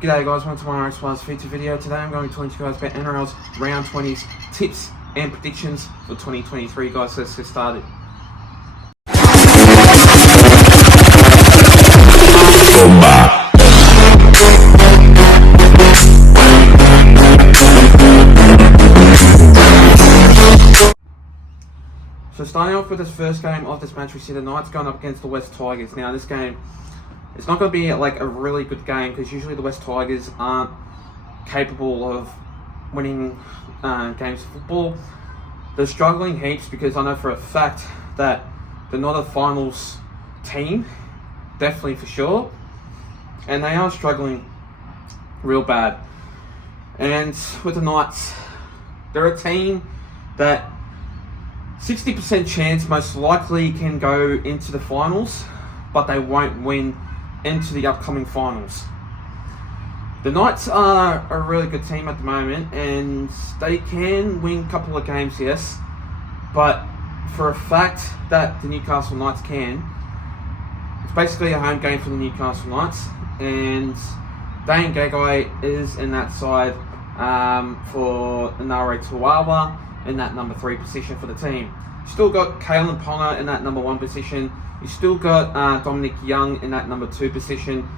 G'day guys, welcome to my Xbox feature video. Today I'm going to talk to you guys about NRL's round 20s tips and predictions for 2023 guys. So let's get started. So starting off with this first game of this match, we see the Knights going up against the West Tigers. Now this game, it's not going to be like a really good game because usually the West Tigers aren't capable of winning games of football. They're struggling heaps because I know for a fact that they're not a finals team, definitely for sure, and they are struggling real bad. And with the Knights, they're a team that 60% chance most likely can go into the finals, but they won't win into the upcoming finals. The Knights are a really good team at the moment and they can win a couple of games, yes, but for a fact that the Newcastle Knights can, it's basically a home game for the Newcastle Knights, and Dane Gagai is in that side for Nare Tuawa in that number 3 position for the team. You still got Kalen Ponga in that number 1 position. You still got Dominic Young in that number 2 position.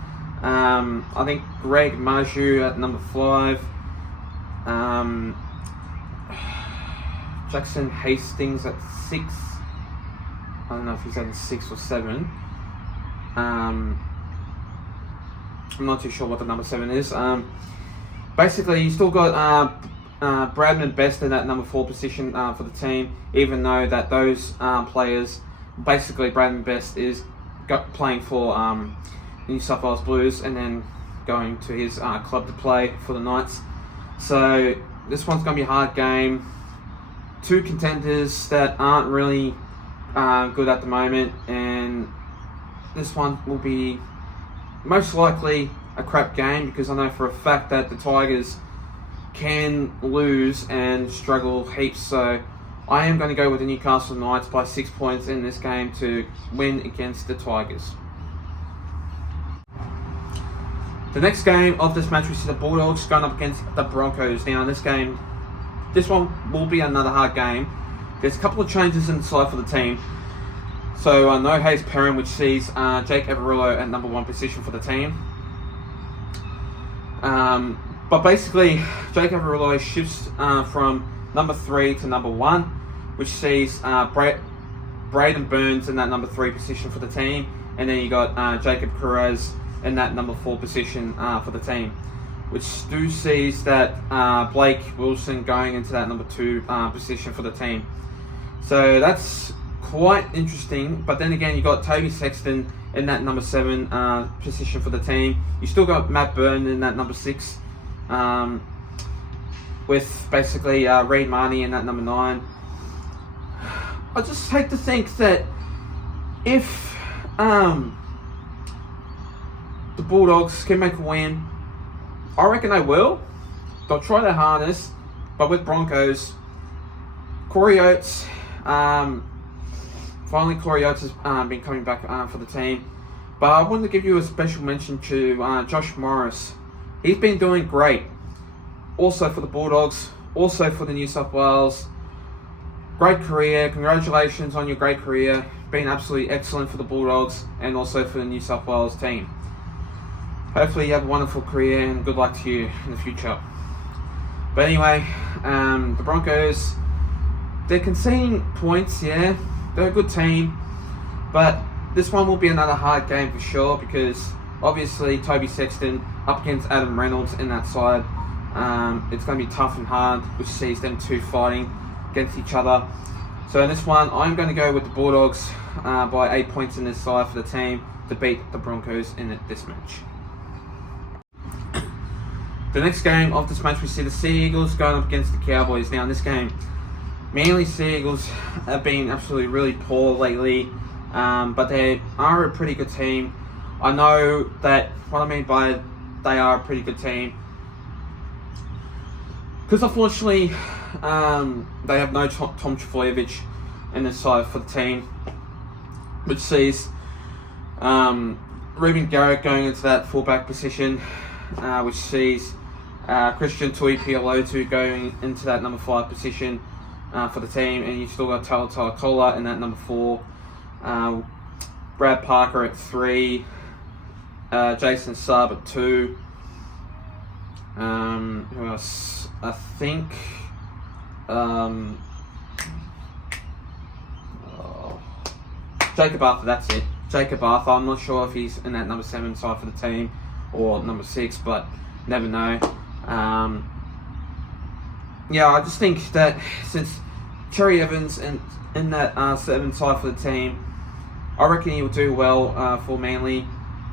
I think Greg Maju at number 5. Jackson Hastings at 6. I don't know if he's at 6 or 7. I'm not too sure what the number 7 is. Basically, you still got Bradman Best in that number 4 position for the team, even though that those players, basically Bradman Best is playing for New South Wales Blues and then going to his club to play for the Knights. So this one's going to be a hard game. Two contenders that aren't really good at the moment, and this one will be most likely a crap game because I know for a fact that the Tigers can lose and struggle heaps. So I am going to go with the Newcastle Knights by 6 points in this game to win against the Tigers. The next game of this match, we see the Bulldogs going up against the Broncos. Now in this one will be another hard game. There's a couple of changes in the side for the team. So no Hayes Perrin, which sees Jake Averillo at number 1 position for the team. But basically, Jake Averillo shifts from number 3 to number 1, which sees Braden Burns in that number 3 position for the team, and then you got Jacob Perez in that number 4 position for the team, which sees that Blake Wilson going into that number 2 position for the team. So that's quite interesting. But then again, you got Toby Sexton in that number 7 position for the team. You still got Matt Byrne in that number 6. With basically Reid Marnie in that number 9. I just hate to think that if the Bulldogs can make a win, I reckon they will. They'll try their hardest, but with Broncos, Corey Oates, finally Corey Oates has been coming back for the team. But I wanted to give you a special mention to Josh Morris. He's been doing great. Also for the Bulldogs, also for the New South Wales. Great career. Congratulations on your great career. Been absolutely excellent for the Bulldogs and also for the New South Wales team. Hopefully you have a wonderful career and good luck to you in the future. But anyway, the Broncos, they're conceding points, yeah. They're a good team. But this one will be another hard game for sure because obviously Toby Sexton up against Adam Reynolds in that side. It's going to be tough and hard, which sees them two fighting against each other. So in this one, I'm going to go with the Bulldogs by 8 points in this side for the team to beat the Broncos in this match. The next game of this match, we see the Sea Eagles going up against the Cowboys. Now in this game, mainly Sea Eagles have been absolutely really poor lately, but they are a pretty good team. I know that what I mean by they are a pretty good team because unfortunately they have no Tom Trbojevic in the side for the team, which sees Ruben Garrett going into that fullback position. which sees Christian Tuipulotu going into that number 5 position for the team, and you've still got Talatoa Kola in that number 4, Brad Parker at 3, Jason Saab at 2. Who else? I think Jacob Arthur, that's it. Jacob Arthur, I'm not sure if he's in that number 7 side for the team or number 6, but never know. Yeah, I just think that since Cherry Evans in that 7 side for the team, I reckon he will do well for Manly.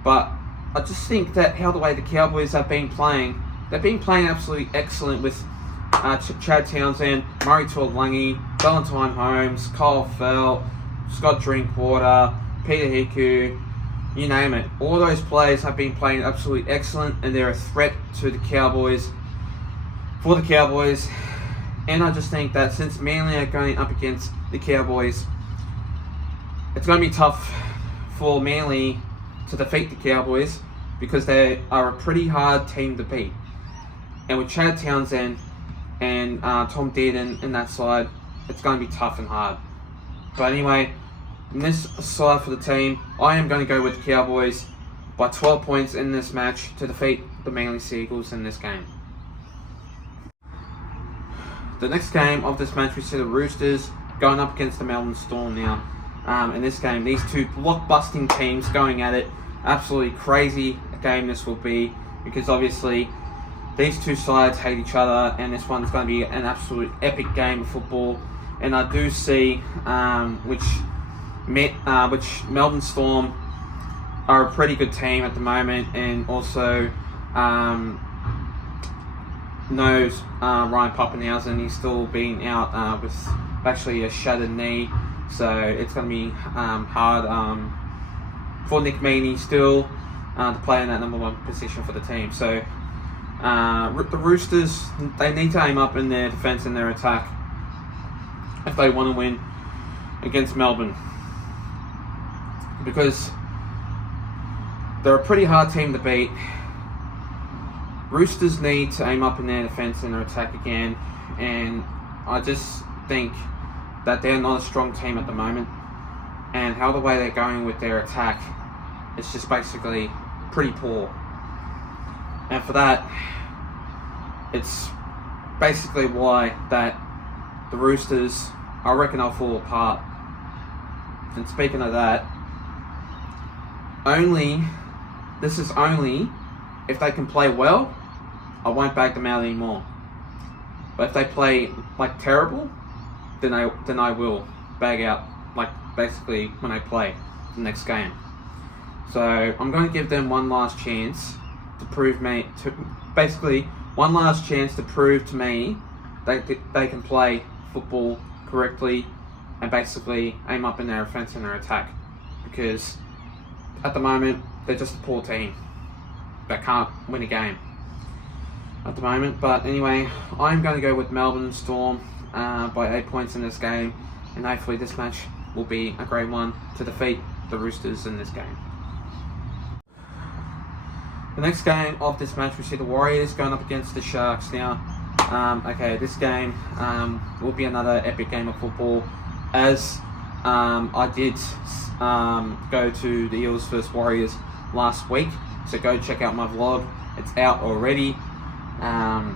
But I just think that how the way the Cowboys have been playing, they've been playing absolutely excellent with Chad Townsend, Murray Tuolungi, Valentine Holmes, Kyle Fell, Scott Drinkwater, Peter Hiku, you name it. All those players have been playing absolutely excellent, and they're a threat to the Cowboys, for the Cowboys. And I just think that since Manly are going up against the Cowboys, it's going to be tough for Manly to defeat the Cowboys, because they are a pretty hard team to beat. And with Chad Townsend and Tom Dearden in that side, it's going to be tough and hard. But anyway, in this side for the team, I am going to go with the Cowboys by 12 points in this match to defeat the Manly Seagulls in this game. The next game of this match, we see the Roosters going up against the Melbourne Storm now. In this game, these two blockbusting teams going at it. Absolutely crazy game this will be, because obviously these two sides hate each other, and this one's going to be an absolute epic game of football. And I do see which Melbourne Storm are a pretty good team at the moment, and also knows Ryan Papenhuyzen. He's still been out with actually a shattered knee, so it's going to be hard for Nick Meaney still to play in that number 1 position for the team. So the Roosters, they need to aim up in their defence and their attack if they want to win against Melbourne, because they're a pretty hard team to beat. Roosters need to aim up in their defence and their attack again, and I just think that they're not a strong team at the moment, and how the way they're going with their attack, it's just basically pretty poor. And for that, it's basically why that the Roosters, I reckon, they'll fall apart. And speaking of that, this is only if they can play well, I won't bag them out anymore. But if they play like terrible, then I will bag out, like basically when they play the next game. So I'm going to give them one last chance to prove to me that they can play football correctly and basically aim up in their offence and their attack, because at the moment they're just a poor team that can't win a game at the moment. But anyway, I'm going to go with Melbourne Storm by 8 points in this game, and hopefully this match will be a great one to defeat the Roosters in this game. The next game of this match, we see the Warriors going up against the Sharks now. This game will be another epic game of football, as I did go to the Eels vs Warriors last week, so go check out my vlog. It's out already. I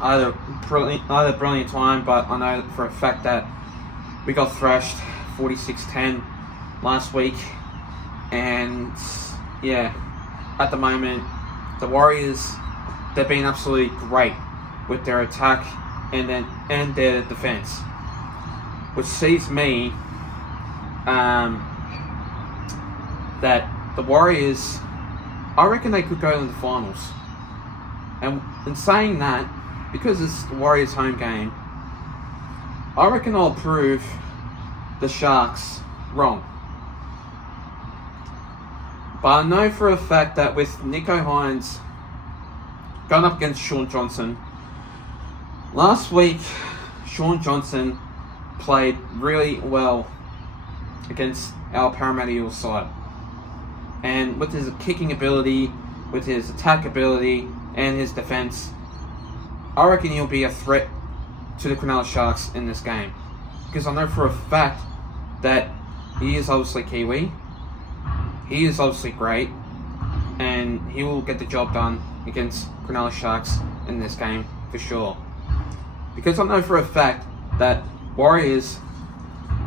had a brilliant time, but I know for a fact that we got thrashed 46-10 last week, and yeah, at the moment the Warriors, they've been absolutely great with their attack and their defense, which sees me that the Warriors, I reckon they could go in the finals. And in saying that, because it's the Warriors' home game, I reckon I'll prove the Sharks wrong. But I know for a fact that with Nico Hines going up against Sean Johnson, last week Sean Johnson played really well against our Parramatta Eels side. And with his kicking ability with his attack ability and his defense, I reckon he'll be a threat to the Cronulla Sharks in this game. Because I know for a fact that he is obviously Kiwi, he is obviously great, and he will get the job done against Cronulla Sharks in this game for sure. Because I know for a fact that Warriors,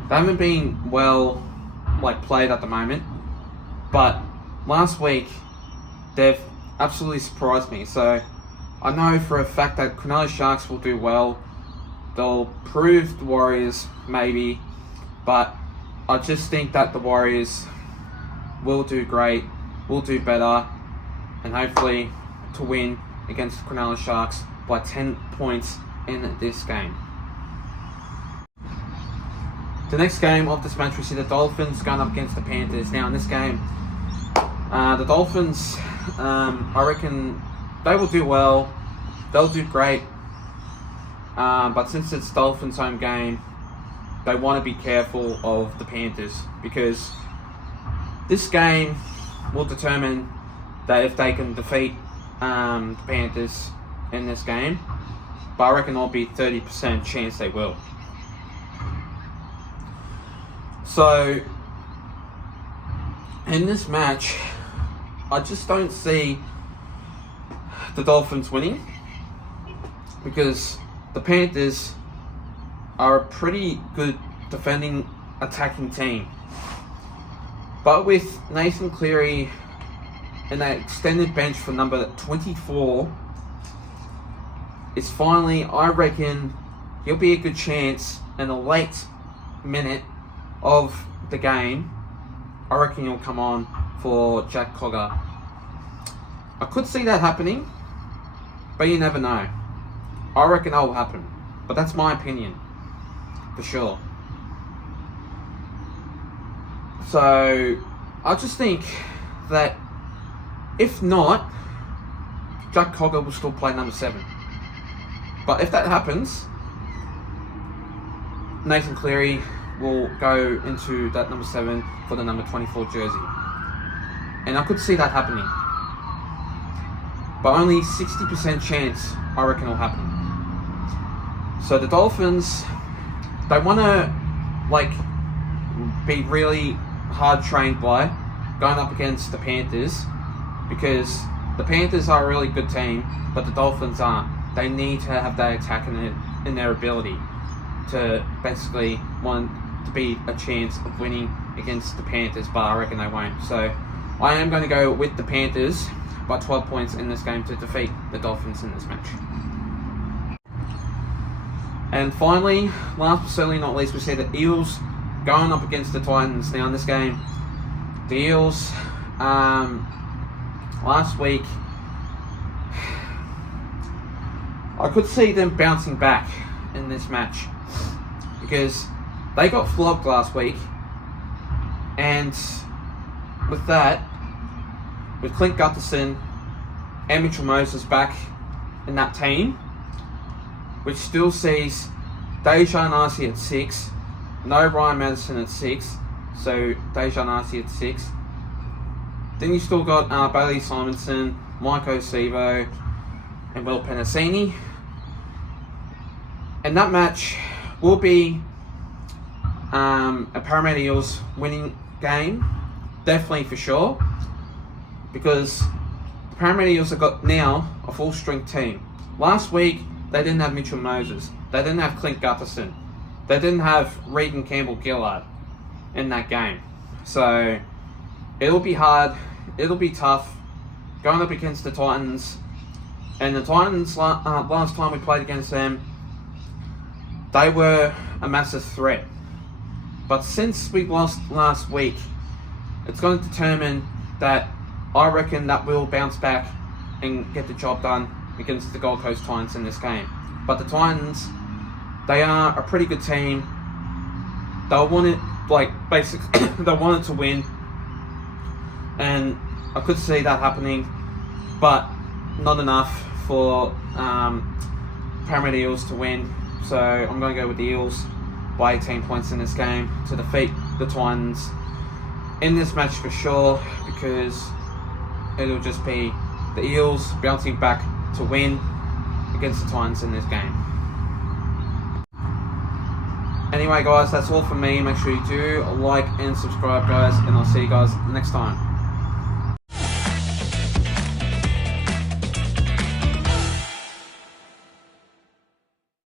they haven't been well played at the moment, but last week they've absolutely surprised me. So I know for a fact that Cronulla Sharks will do well. They'll prove the Warriors maybe, but I just think that the Warriors will do great, will do better, and hopefully to win against the Cronulla Sharks by 10 points in this game. The next game of this match, we see the Dolphins going up against the Panthers. Now in this game, the Dolphins, I reckon they will do well. They'll do great. But since it's Dolphins' home game, they want to be careful of the Panthers, because this game will determine that if they can defeat the Panthers in this game. But I reckon there'll be 30% chance they will. So in this match, I just don't see the Dolphins winning, because the Panthers are a pretty good defending, attacking team. But with Nathan Cleary in that extended bench for number 24, it's finally, I reckon, he'll be a good chance in the late minute of the game. I reckon he'll come on for Jack Cogger. I could see that happening, but you never know. I reckon that will happen, but that's my opinion, for sure. So, I just think that if not, Jack Cogger will still play number 7. But if that happens, Nathan Cleary will go into that number 7 for the number 24 jersey. And I could see that happening. But only 60% chance I reckon it'll happen. So the Dolphins, they want to be really hard trained by going up against the Panthers, because the Panthers are a really good team, but the Dolphins aren't. They need to have that attack in their ability to basically want to be a chance of winning against the Panthers, but I reckon they won't. So I am going to go with the Panthers by 12 points in this game to defeat the Dolphins in this match. And finally, last but certainly not least, we see the Eels going up against the Titans. Now in this game, the Eels, last week, I could see them bouncing back in this match, because they got flogged last week, and with that, with Clint Gutherson and Mitchell Moses back in that team, which still sees Dejan Arce at 6, no Ryan Madison at 6, so Dejan Arce at 6. Then you still got Bailey Simonson, Mike Osivo, and Will Penasini. And that match will be a Parramatta Eels winning game, definitely for sure, because the Parramatta Eels have got now a full strength team. Last week, they didn't have Mitchell Moses, they didn't have Clint Gutherson, they didn't have Reid and Campbell-Gillard in that game. So it'll be hard, it'll be tough going up against the Titans. And the Titans, last time we played against them, they were a massive threat. But since we lost last week, it's going to determine that I reckon that we'll bounce back and get the job done against the Gold Coast Titans in this game. But the Titans, they are a pretty good team. They'll want it, basically, they wanted to win. And I could see that happening, but not enough for Parramatta Eels to win. So I'm going to go with the Eels by 18 points in this game to defeat the Titans in this match for sure, because it'll just be the Eels bouncing back to win against the Titans in this game. Anyway guys, that's all from me. Make sure you do like and subscribe guys, and I'll see you guys next time.